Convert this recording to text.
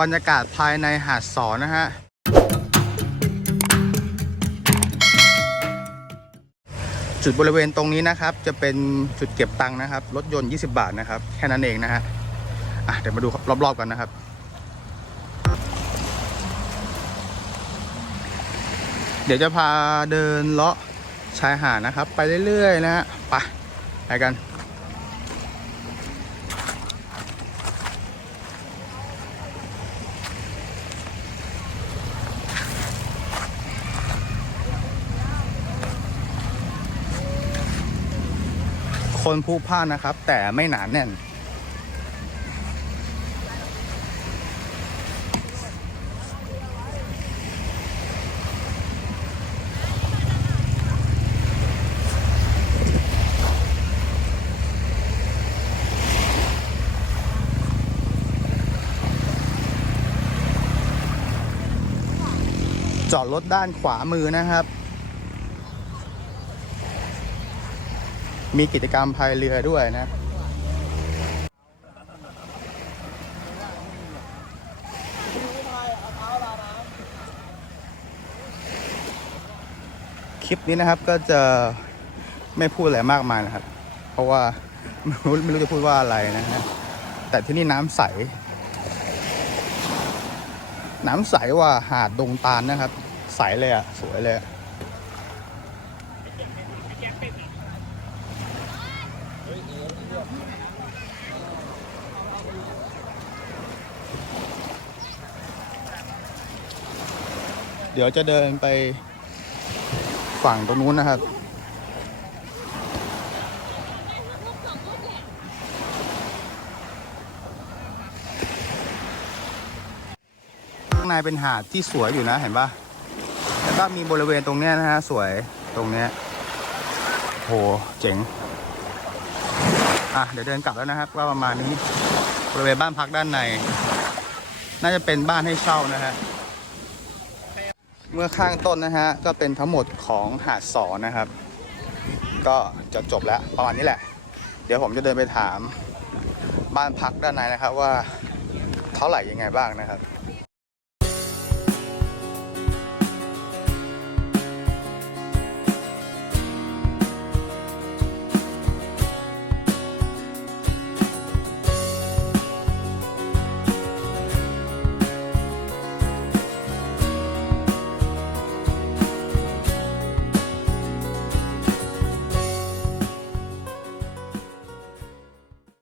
บรรยากาศภายในหาดสอนนะฮะ จุดบริเวณตรงนี้นะครับ จะเป็นจุดเก็บตังค์นะครับ รถยนต์ 20 บาทนะครับ แค่นั้นเองนะฮะอะเดี๋ยวมาดูรอบๆกันนะครับเดี๋ยวจะพาเดินเลาะชายหาดนะครับ ไปเรื่อยๆนะฮะไปไปกัน คนพลุกพล่านนะครับ แต่ไม่หนาแน่น จอดรถด้านขวามือนะครับ มีกิจกรรมพายเรือด้วยนะคลิปนี้นะครับก็จะไม่พูดอะไรมากมายนะครับ เพราะว่าไม่รู้ไม่รู้จะพูดว่าอะไรนะฮะแต่ที่นี่น้ำใส น้ำใสว่าหาดดงตาลนะครับ ใสเลยอะสวยเลยอะ เดี๋ยวจะเดินไปฝั่งตรงนู้นนะครับ ข้างในเป็นหาดที่สวยอยู่นะเห็นปะแล้วก็มีบริเวณตรงเนี้ยนะฮะสวยตรงเนี้ยโหเจ๋ง อะเดี๋ยวเดินกลับแล้วนะครับ ก็ประมาณนี้บริเวณบ้านพักด้านใน น่าจะเป็นบ้านให้เช่านะฮะ เมื่อข้างต้นนะฮะก็เป็นทั้งหมดของหาดสอนนะครับ ก็จะจบแล้วประมาณนี้แหละ เดี๋ยวผมจะเดินไปถามบ้านพักด้านในนะครับว่าเท่าไหร่ยังไงบ้างนะครับ